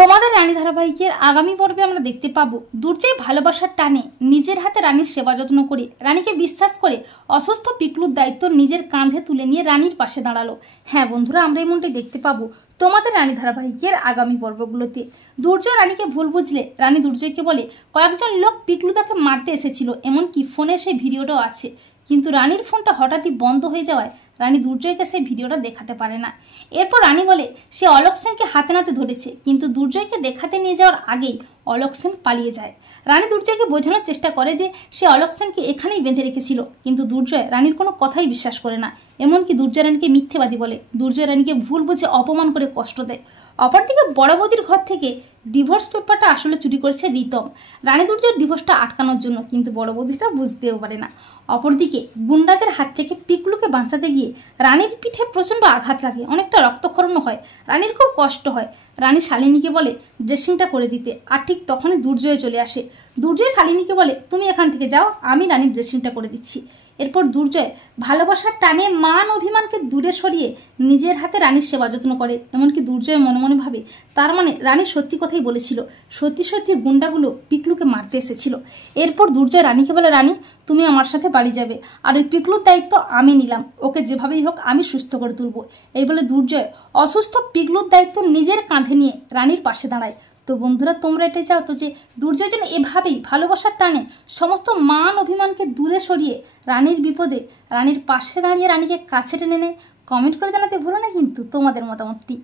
তোমাদের রানী ধারাবাহিকের আগামী পর্বে আমরা দেখতে পাবো দুর্জয় ভালোবাসার টানে নিজের হাতে রানীর সেবা যত্ন করে রানীকে বিশ্বাস করে অসুস্থ পিকলুর দায়িত্ব নিজের কাঁধে তুলে নিয়ে রানীর পাশে দাঁড়ালো। হ্যাঁ বন্ধুরা, আমরা এমনটাই দেখতে পাবো তোমাদের রানী ধারাবাহিকের আগামী পর্বগুলোতে। দুর্জয় রানীকে ভুল বুঝলে রানী দুর্জয়কে বলে কয়েকজন লোক পিকলুদাকে মারতে এসেছিল, এমনকি ফোনে সেই ভিডিওটাও আছে। কিন্তু রানীর ফোনটা হঠাৎই বন্ধ হয়ে যাওয়ায় রানী দুর্জয়কে সেই ভিডিওটা দেখাতে পারে না। এরপর রানী বলে সে অলোক সেনকে হাতে নাতে ধরেছে, কিন্তু দুর্জয়কে দেখাতে নিয়ে যাওয়ার আগেই অলোক সেন পালিয়ে যায়। রানী দুর্জয়কে বোঝানোর চেষ্টা করে যে সে অলোক সেনকে এখানেই বেঁধে রেখেছিল, কিন্তু দুর্জয় রানীর কোনো কথাই বিশ্বাস করে না। এমনকি দুর্জয় রানীকে মিথ্যেবাদী বলে, দুর্জয় রানীকে ভুল বুঝে অপমান করে কষ্ট দেয়। অপরদিকে বড় বৌদির ঘর থেকে ডিভোর্স পেপারটা আসলে চুরি করেছে রিতম, রানী দুর্জয়ের ডিভোর্সটা আটকানোর জন্য, কিন্তু বড় বৌদিটা বুঝতেও পারে না। অপরদিকে গুন্ডাদের হাত থেকে পিকলুকে বাঁচাতে গিয়ে রানীর পিঠে প্রচন্ড আঘাত লাগে, অনেকটা রক্তক্ষরণও হয়। রানীর খুব কষ্ট হয়। রানী শালিনীকে বলে ড্রেসিংটা করে দিতে, আর ঠিক তখনই দুর্জয় চলে আসে। দুর্জয় শালিনীকে বলে তুমি এখান থেকে যাও, আমি রানীর ড্রেসিংটা করে দিচ্ছি। এরপর দুর্জয় ভালোবাসার টানে মান অভিমানকে দূরে সরিয়ে নিজের হাতে রানীর সেবা যত্ন করে। এমনকি দুর্জয় মনে মনে ভাবে তার মানে রানী সত্যি কথাই বলেছিল, সত্যি সত্যি গুন্ডাগুলো পিকলুকে মারতে এসেছিল। এরপর দুর্জয় রানীকে বলে রানী তুমি আমার সাথে বাড়ি যাবে, আর ওই পিকলুর দায়িত্ব আমি নিলাম, ওকে যেভাবেই হোক আমি সুস্থ করে তুলবো। এই বলে দুর্জয় অসুস্থ পিকলুর দায়িত্ব নিজের কাঁধে নিয়ে রানীর পাশে দাঁড়ায়। তো বন্ধুরা, তোমরা এটাই চাও তো যে দুর্জয় যেন এভাবেই ভালোবাসার টানে সমস্ত মান অভিমানকে দূরে সরিয়ে রানীর বিপদে রানীর পাশে দাঁড়িয়ে রানীকে কাছে টেনে নেয়? কমেন্ট করে জানাতে ভুলো না কিন্তু তোমাদের মতামতটি।